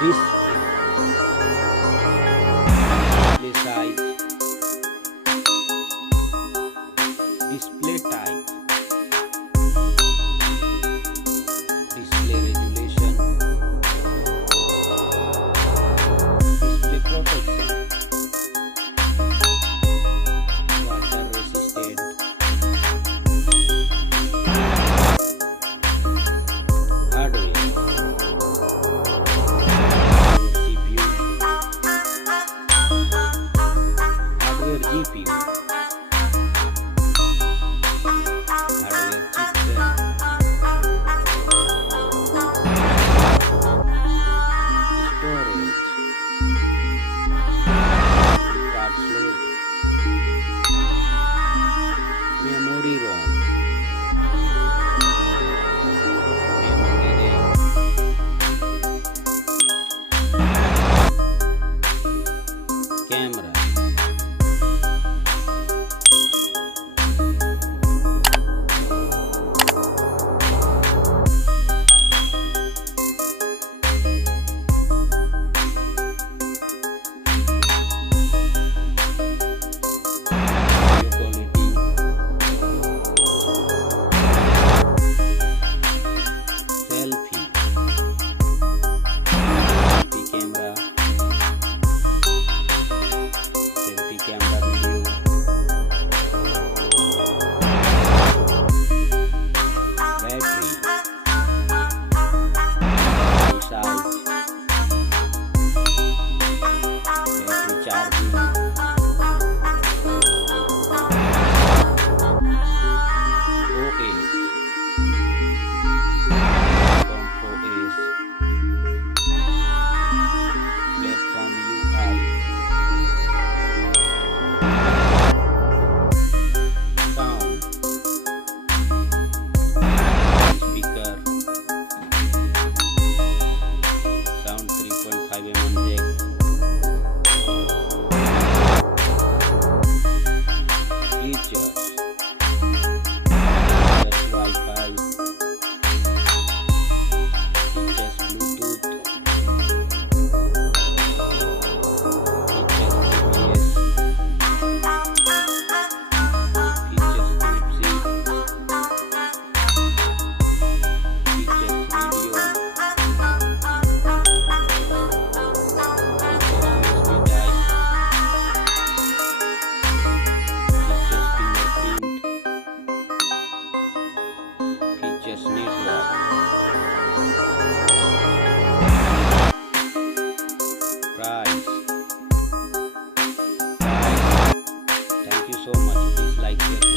display size, display type, display resolution, display protection, water resistant, hardware, CPU, hardware GPU, hardware chipset, storage, card slot, memory ROM, memory RAM, camera, video quality, selfie, selfie camera video, battery, size, battery charging, OS, platform UI, sound, speaker, sound 3.5 jack, features, Wi-Fi, features Bluetooth, features GPS, features NFC, features video, features USB type, features fingerprint, features network, price. Thank you so much. Please like, share.